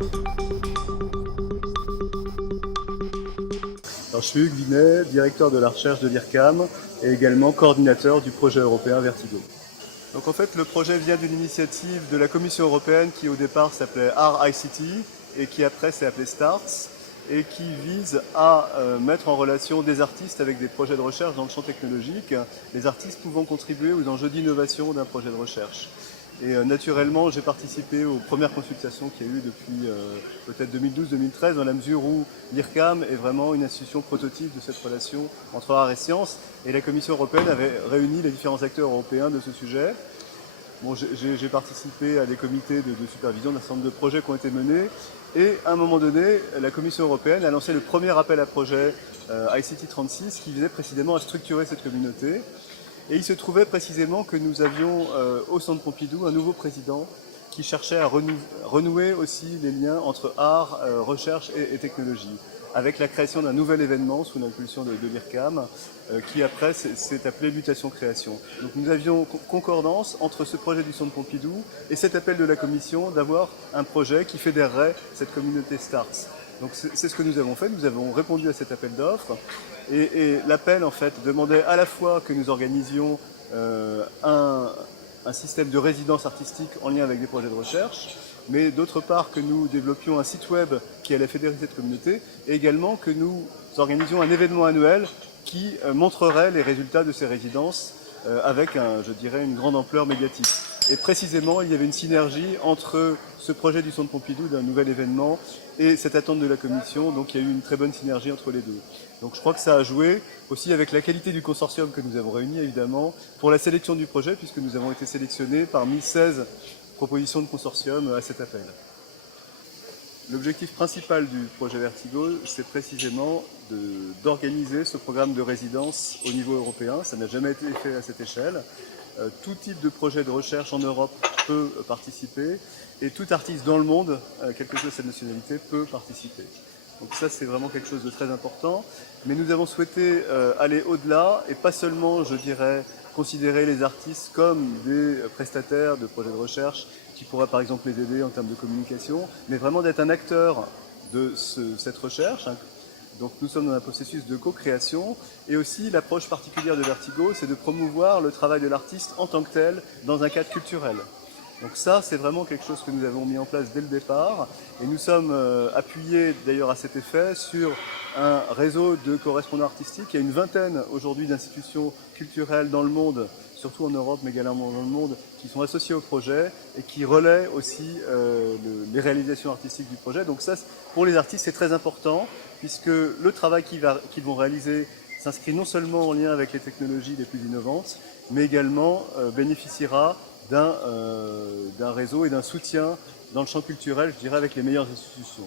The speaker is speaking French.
Alors, je suis Hugues Vinet, directeur de la recherche de l'IRCAM et également coordinateur du projet européen Vertigo. Donc en fait, le projet vient d'une initiative de la Commission européenne qui au départ s'appelait ART-ICT et qui après s'est appelée STARTS et qui vise à mettre en relation des artistes avec des projets de recherche dans le champ technologique, les artistes pouvant contribuer aux enjeux d'innovation d'un projet de recherche. Et naturellement, j'ai participé aux premières consultations qu'il y a eu depuis peut-être 2012-2013, dans la mesure où l'IRCAM est vraiment une institution prototype de cette relation entre art et science. Et la Commission européenne avait réuni les différents acteurs européens de ce sujet. Bon, j'ai participé à des comités de supervision d'un certain nombre de projets qui ont été menés. Et à un moment donné, la Commission européenne a lancé le premier appel à projet ICT 36 qui visait précisément à structurer cette communauté. Et il se trouvait précisément que nous avions au Centre Pompidou un nouveau président qui cherchait à renouer aussi les liens entre art, recherche et technologie, avec la création d'un nouvel événement sous l'impulsion de l'IRCAM, qui après s'est appelé Mutation-Création. Donc nous avions concordance entre ce projet du Centre Pompidou et cet appel de la Commission d'avoir un projet qui fédérerait cette communauté STARTS. Donc c'est ce que nous avons fait, nous avons répondu à cet appel d'offres et l'appel en fait demandait à la fois que nous organisions un système de résidence artistique en lien avec des projets de recherche, mais d'autre part que nous développions un site web qui allait fédérer cette communauté et également que nous organisions un événement annuel qui montrerait les résultats de ces résidences avec, je dirais, une grande ampleur médiatique. Et précisément, il y avait une synergie entre ce projet du Centre Pompidou d'un nouvel événement et cette attente de la Commission, donc il y a eu une très bonne synergie entre les deux. Donc je crois que ça a joué aussi avec la qualité du consortium que nous avons réuni, évidemment, pour la sélection du projet, puisque nous avons été sélectionnés parmi 16 propositions de consortium à cet appel. L'objectif principal du projet Vertigo, c'est précisément d'organiser ce programme de résidence au niveau européen. Ça n'a jamais été fait à cette échelle. Tout type de projet de recherche en Europe peut participer et tout artiste dans le monde, quelle que soit sa nationalité, peut participer. Donc ça, c'est vraiment quelque chose de très important. Mais nous avons souhaité aller au-delà et pas seulement, je dirais, considérer les artistes comme des prestataires de projets de recherche qui pourraient par exemple les aider en termes de communication, mais vraiment d'être un acteur de cette recherche. Donc nous sommes dans un processus de co-création et aussi l'approche particulière de Vertigo, c'est de promouvoir le travail de l'artiste en tant que tel dans un cadre culturel. Donc ça, c'est vraiment quelque chose que nous avons mis en place dès le départ et nous sommes appuyés d'ailleurs à cet effet sur un réseau de correspondants artistiques. Il y a une vingtaine aujourd'hui d'institutions culturelles dans le monde, surtout en Europe mais également dans le monde, qui sont associées au projet et qui relaient aussi les réalisations artistiques du projet. Donc ça, pour les artistes, c'est très important puisque le travail qu'ils vont réaliser s'inscrit non seulement en lien avec les technologies les plus innovantes, mais également bénéficiera d'un réseau et d'un soutien dans le champ culturel, je dirais, avec les meilleures institutions.